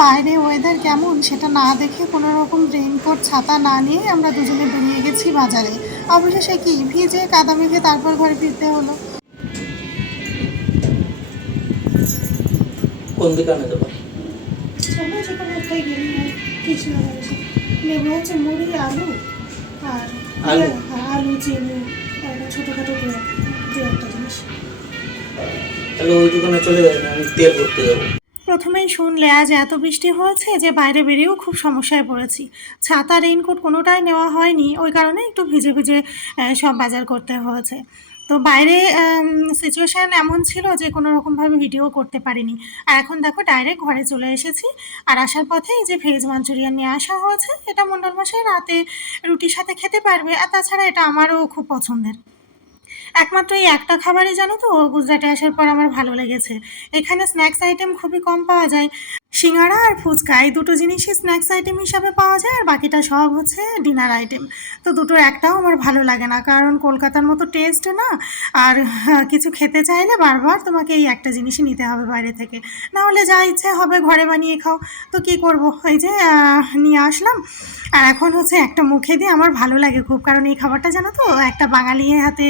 বাইরে ওয়েদার কেমন সেটা না দেখে কোনো রকম রেইনকোট ছাতা না নিয়ে আমরা দুজনে বেরিয়ে গেছি বাজারে। অবশেষে কি ভিজে কাদা মেখে তারপর ঘরে ফিরতে হলো। কোন দোকানে যাবো? চলো যেখানে একটাই গেলি কৃষ্ণনগরে নেবো হচ্ছে মুড়ি আলু আর আলু? হ্যাঁ আলু চিনি ছোটোখাটো দু একটা জিনিস। তাহলে ওই দোকানে চলে যাবেন, আমি তেল ভরতে যাবো। প্রথমেই শুনলে আজ এত বৃষ্টি হয়েছে যে বাইরে বেরিয়েও খুব সমস্যায় পড়েছি। ছাতা রেইনকোট কোনোটাই নেওয়া হয়নি, ওই কারণে একটু ভিজে ভিজে সব বাজার করতে হয়েছে। তো বাইরে সিচুয়েশান এমন ছিল যে কোনো রকমভাবে ভিডিও করতে পারিনি। আর এখন দেখো ডাইরেক্ট ঘরে চলে এসেছি। আর আসার পথে এই যে ভেজ মাঞ্চুরিয়ান নিয়ে আসা হয়েছে, এটা মণ্ডল মশাই রাতে রুটির সাথে খেতে পারবে। আর তাছাড়া এটা আমারও খুব পছন্দের। একমাত্র এই একটা খাবারই জানো তো গুজরাটে আসার পর আমার ভালো লেগেছে। এখানে স্ন্যাক্স আইটেম খুবই কম পাওয়া যায়। সিঙ্গাড়া আর ফুচকা এই দুটো জিনিসই স্ন্যাক্স আইটেম হিসাবে পাওয়া যায়, আর বাকিটা সব হচ্ছে ডিনার আইটেম। তো দুটোর একটাও আমার ভালো লাগে না, কারণ কলকাতার মতো টেস্ট না। আর কিছু খেতে চাইলে বারবার তোমাকে এই একটা জিনিসই নিতে হবে বাইরে থেকে, না হলে যা ইচ্ছে হবে ঘরে বানিয়ে খাও। তো কি করব, এই যে নিয়ে আসলাম। আর এখন হচ্ছে একটা মুখে দিয়ে আমার ভালো লাগে খুব, কারণ এই খাবারটা জানো তো একটা বাঙালির হাতে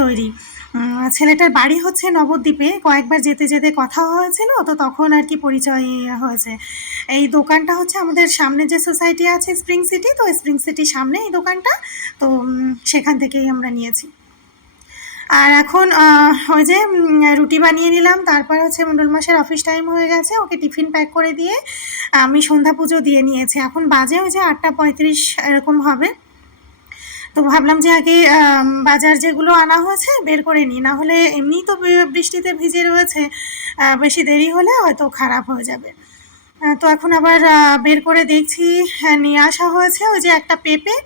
তৈরি। ছেলেটার বাড়ি হচ্ছে নবদ্বীপে, কয়েকবার যেতে যেতে কথা হয়েছিল, তো তখন আর কি পরিচয় হয়েছে। এই দোকানটা হচ্ছে আমাদের সামনে যে সোসাইটি আছে স্প্রিং সিটি, তো স্প্রিং সিটির সামনে এই দোকানটা। তো সেখান থেকেই আমরা নিয়েছি। আর এখন ওই যে রুটি বানিয়ে নিলাম, তারপর হচ্ছে মণ্ডল মাসের অফিস টাইম হয়ে গেছে, ওকে টিফিন প্যাক করে দিয়ে আমি সন্ধ্যা পুজো দিয়ে নিয়েছি। এখন বাজে ওই যে 8:35 এরকম হবে। তো ভাবলাম যে আগে বাজার যেগুলো আনা হয়েছে বের করে নিই, না হলে এমনিই তো বৃষ্টিতে ভিজে রয়েছে, বেশি দেরি হলে হয়তো খারাপ হয়ে যাবে। তো এখন আবার বের করে দেখছি, নিয়ে আসা হয়েছে ওই যে একটা পেঁপে।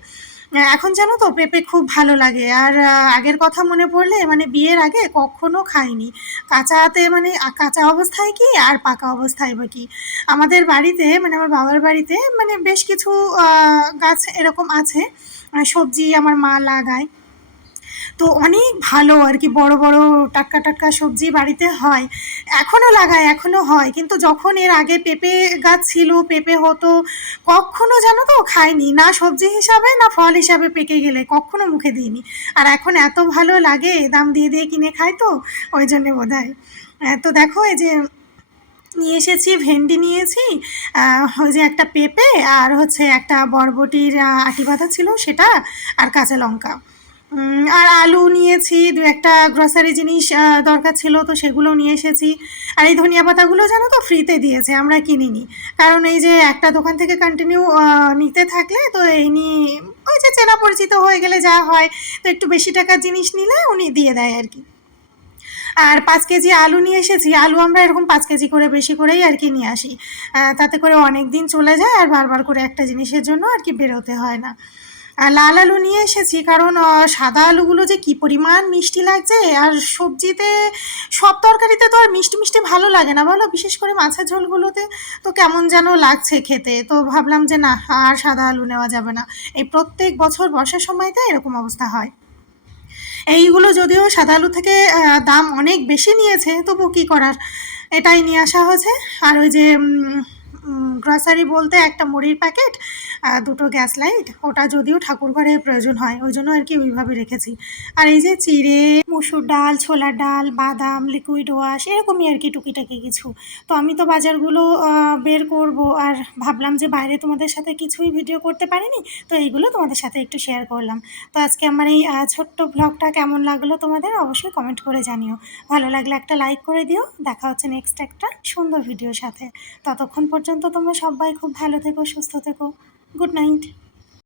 এখন জানো তো পেঁপে খুব ভালো লাগে। আর আগের কথা মনে পড়লে মানে বিয়ের আগে কখনো খাইনি কাঁচাতে, মানে কাঁচা অবস্থায় কি আর পাকা অবস্থায় বা কি। আমাদের বাড়িতে মানে আমার বাবার বাড়িতে মানে বেশ কিছু গাছ এরকম আছে, সবজি আমার মা লাগায়। তো অনেক ভালো আর কি, বড় বড় টাটকা টাটকা সবজি বাড়িতে হয়, এখনও লাগায়, এখনও হয়। কিন্তু যখন এর আগে পেঁপে গাছ ছিল, পেঁপে হতো, কখনো জানো তো খাইনি, না সবজি হিসাবে না ফল হিসাবে পেকে গেলে কখনো মুখে দিইনি। আর এখন এত ভালো লাগে, দাম দিয়ে দিয়ে কিনে খাই, তো ওই জন্যে বোধ হয়। তো দেখো এই যে নিয়ে এসেছি, ভেন্ডি নিয়েছি, ওই যে একটা পেঁপে, আর হচ্ছে একটা বরবটির আটি বাঁধা ছিল সেটা, আর কাঁচা লঙ্কা, আর আলু নিয়েছি, দু একটা গ্রসারি জিনিস দরকার ছিল, তো সেগুলোও নিয়ে এসেছি। আর এই ধনিয়া পাতাগুলো জানো তো ফ্রিতে দিয়েছে, আমরা কিনিনি। কারণ এই যে একটা দোকান থেকে কন্টিনিউ নিতে থাকলে তো এই নিয়ে ওই যে চেনা পরিচিত হয়ে গেলে যা হয়, তো একটু বেশি টাকার জিনিস নিলে উনি দিয়ে দেয় আর কি। আর 5 কেজি আলু নিয়ে এসেছি। আলু আমরা এরকম 5 কেজি করে বেশি করেই আর কি নিয়ে আসি, তাতে করে অনেক দিন চলে যায়, আর বারবার করে একটা জিনিসের জন্য আর কি বেরোতে হয় না। লাল আলু নিয়ে এসেছি, কারণ সাদা আলুগুলো যে কী পরিমাণ মিষ্টি লাগছে, আর সবজিতে সব তরকারিতে তো আর মিষ্টি মিষ্টি ভালো লাগে না বলো, বিশেষ করে মাছের ঝোলগুলোতে তো কেমন যেন লাগছে খেতে। তো ভাবলাম যে না, আর সাদা আলু নেওয়া যাবে না। এই প্রত্যেক বছর বর্ষার সময়তে এরকম অবস্থা হয়। এইগুলো যদিও সাদা আলু থেকে দাম অনেক বেশি নিয়েছে, তবু কী করার, এটাই নিয়ে আসা হয়েছে। আর ওই যে গ্রসারি বলতে একটা মুড়ির প্যাকেট, দুটো গ্যাস লাইট, ওটা যদিও ঠাকুর ঘরে প্রয়োজন হয়, ওই জন্য আর কি ওইভাবে রেখেছি। আর এই যে চিড়ে, মসুর ডাল, ছোলার ডাল, বাদাম, লিকুইড ওয়াশ, এরকমই আর কি টুকিটাকি কিছু। তো আমি তো বাজারগুলো বের করব, আর ভাবলাম যে বাইরে তোমাদের সাথে কিছুই ভিডিও করতে পারিনি, তো এইগুলো তোমাদের সাথে একটু শেয়ার করলাম। তো আজকে আমার এই ছোট্ট ব্লগটা কেমন লাগলো তোমাদের অবশ্যই কমেন্ট করে জানিও। ভালো লাগলে একটা লাইক করে দিও। দেখা হচ্ছে নেক্সট একটা সুন্দর ভিডিওর সাথে। ততক্ষণ পর্যন্ত তোমরা সবাই খুব ভালো থেকো, সুস্থ থেকো। Good night.